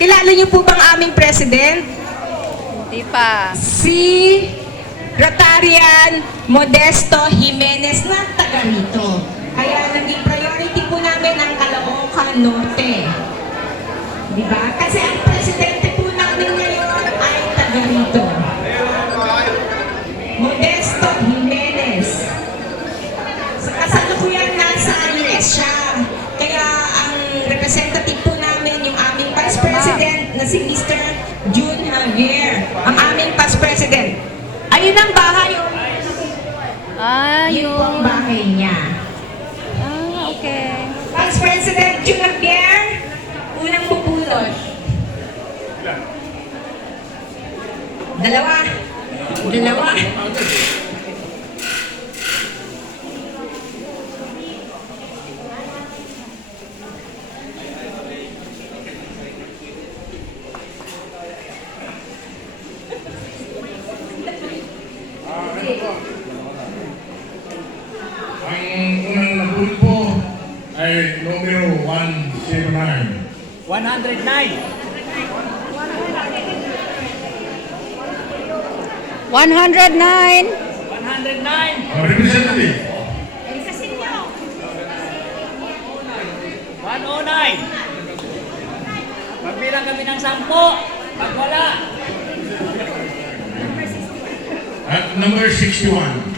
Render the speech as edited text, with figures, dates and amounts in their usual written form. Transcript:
Kilala niyo po bang aming president? Di pa. Si Rotarian Modesto Jimenez na taga rito. Kaya naging priority po namin ang Caloocan Norte. Di ba? Kasi ang presidente po namin ngayon ay taga rito. Modesto Jimenez. Sa kasalukuyan nasa US siya. Kaya ang representative po namin yung aming Vice President na si Mr. June Javier. Ang aming Vice President. Ayun ang bahay. Yun po ang bahay niya. Okay. Vice President June Javier, unang pupulot. Dalawa. Ang unang nabuli po ay numero 109. 109. 109. 109. Representative. 109. Magbilang kami ng 10. Pag wala. At number 61.